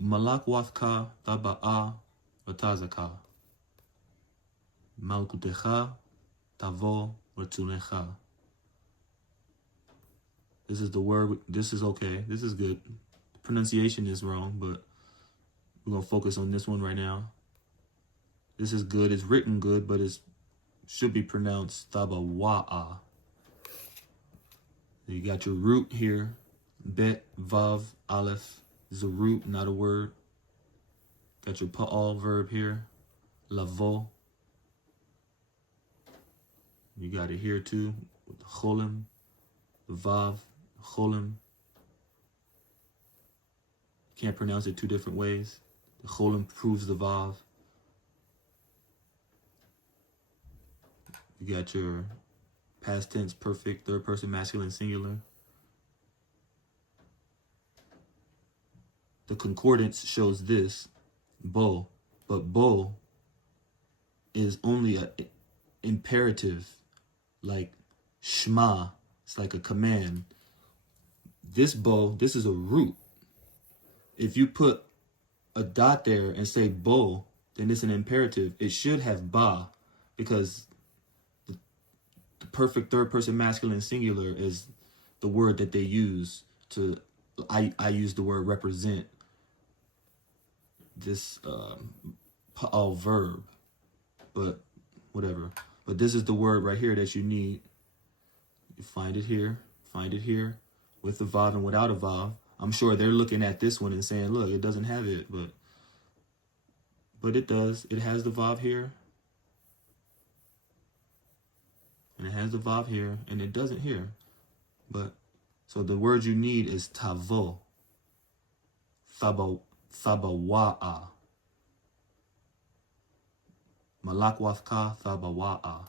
Malakwathka taba'a watazaka. Malkutecha tavo ratunecha. This is the word. This is okay. This is good. The pronunciation is wrong, but we're going to focus on this one right now. This is good. It's written good, but it should be pronounced tabawa'a. You got your root here. Bet, vav, aleph. This is a root, not a word. Got your pa'al verb here. Lavo. You got it here too. With the cholim. The vav. Cholim. Can't pronounce it two different ways. The cholim proves the vav. You got your past tense, perfect, third person, masculine, singular. The concordance shows this, bo, but bo is only an imperative, like shma. It's like a command. This bo, this is a root. If you put a dot there and say bo, then it's an imperative. It should have ba, because the perfect third person masculine singular is the word that they use to, I use the word represent this pa'al verb, but whatever. But this is the word right here that you need. You find it here with the vav and without a vav. I'm sure they're looking at this one and saying, look, it doesn't have it, but it does. It has the vav here, and it has the vav here, and it doesn't here. But so the word you need is tavo, thabawa'a, malakwathka thabawa'a.